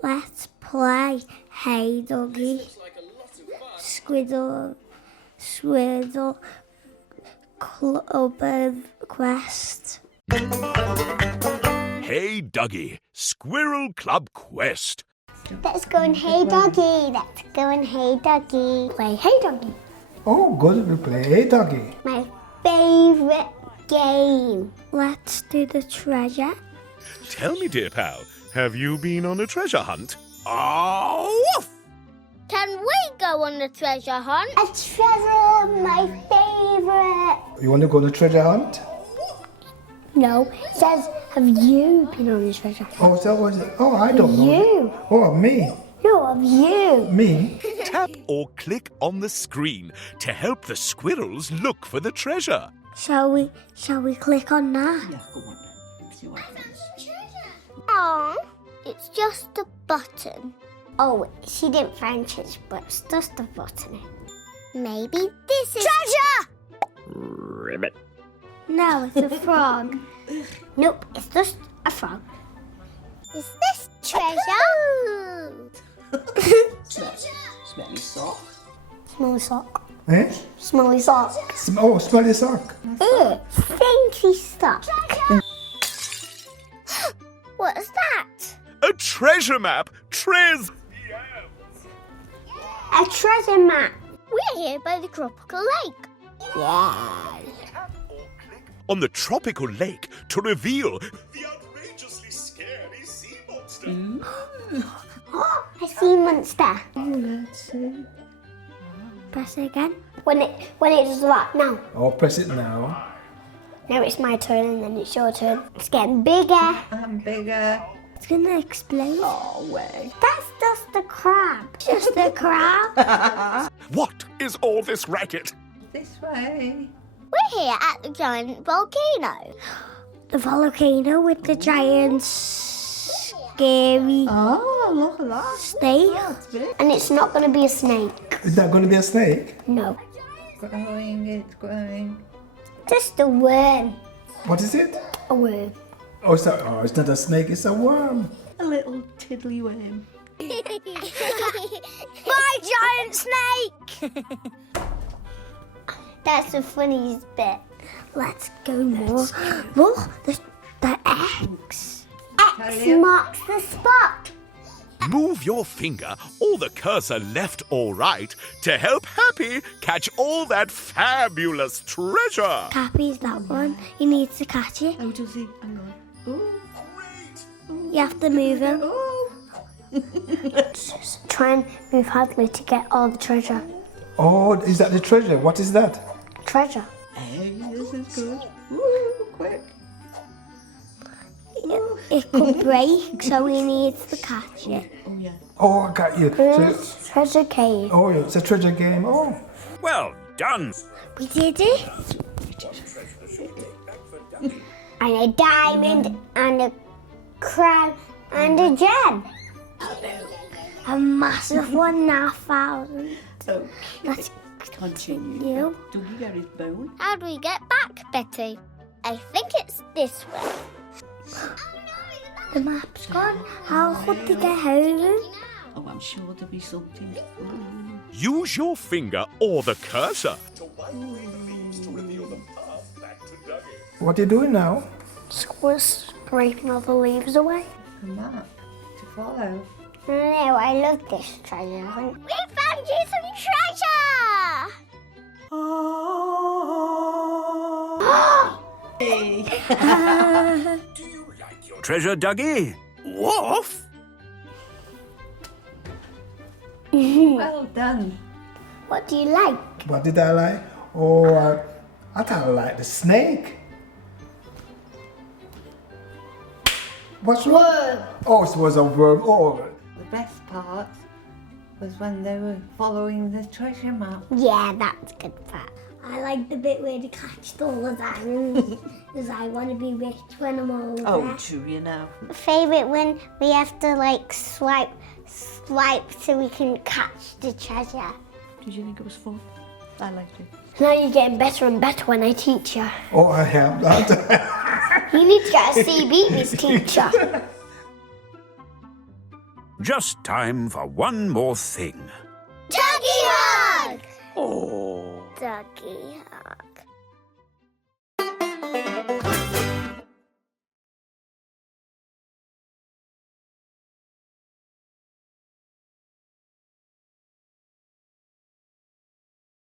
Let's play Hey Duggee, Squirrel, Club of Quest. Hey Duggee, Squirrel Club Quest. Let's go and Hey Duggee. Let's go and Hey Duggee. Play Hey Duggee. Oh, good, we play Hey Duggee. My favourite game. Let's do the treasure. Tell me, dear pal, have you been on a treasure hunt? Oh! Can we go on the treasure hunt? A treasure, my favourite. You want to go on a treasure hunt? No, it says, have you been on a treasure hunt? Oh, is that what it is? Oh, I don't know. You. Oh, me? No, of you. Me? Tap or click on the screen to help the squirrels look for the treasure. Shall we click on that? Yeah, go on then. See what happens. Oh, it's just a button. Oh, she didn't find treasure, but it's just a button. Maybe this is treasure! Ribbit. No, it's a frog. Nope, it's just a frog. Is this treasure? Smelly sock. Smelly sock. Eh? Smelly sock. Oh, smelly sock. Ew, stinky sock. What's that? A treasure map. Trez. A treasure map. We're here by the tropical lake. Yeah. On the tropical lake to reveal the outrageously scary sea monster. Oh, I see monster. Let's see. Press it again. When it does that, now. Oh, press it now. Now it's my turn and then it's your turn. It's getting bigger. I'm bigger. It's gonna explode. Oh, way. That's just a crab. Just a crab. What is all this racket? This way. We're here at the giant volcano. The volcano with the giant scary Oh, look at that. snake. That's big. And it's not gonna be a snake. Is that going to be a snake? No. It's growing. Just a worm. What is it? A worm. Oh, it's not a snake, it's a worm. A little tiddly worm. My giant snake! That's the funniest bit. Let's go more. Look, the X. X marks the spot. Move your finger or the cursor left or right to help Happy catch all that fabulous treasure. Cappy's that one. He needs to catch it. How does he? Hang on. Oh. You have to move him. Oh. Just try and move hardly to get all the treasure. Oh, is that the treasure? What is that? Treasure. Hey, this is good. Woo, quick. It could break, so he needs to catch it. Oh, yeah. Oh, I got you. So, Treasure cave. oh, it's a treasure game. Oh. Well done. We did it. And a diamond, and a crown, and a gem. A massive 1,500. Okay. Let's Continue. Do we get his bone? How do we get back, Betty? I think it's this way. The map's gone. How could they get home? Oh, I'm sure there'll be something. Ooh. Use your finger or the cursor. What are you doing now? We're scraping all the leaves away. A map to follow. No, I love this treasure hunt. We found you some treasure! Treasure Duggee. Woof. Well done. What do you like? What did I like? Oh, I thought I liked the snake. What's wrong? Oh, it was a worm. Oh, The best part was when they were following the treasure map. Yeah, that's good part. I like the bit where they catch all the diamonds. Because I want to be rich when I'm older. Oh, do you know? Favorite when we have to like swipe so we can catch the treasure. Did you think it was fun? I liked it. Now you're getting better and better when I teach you. oh, I have that. You need to get a CBeebies teacher. Just time for one more thing. Duggee hug! Oh. Duggee hug.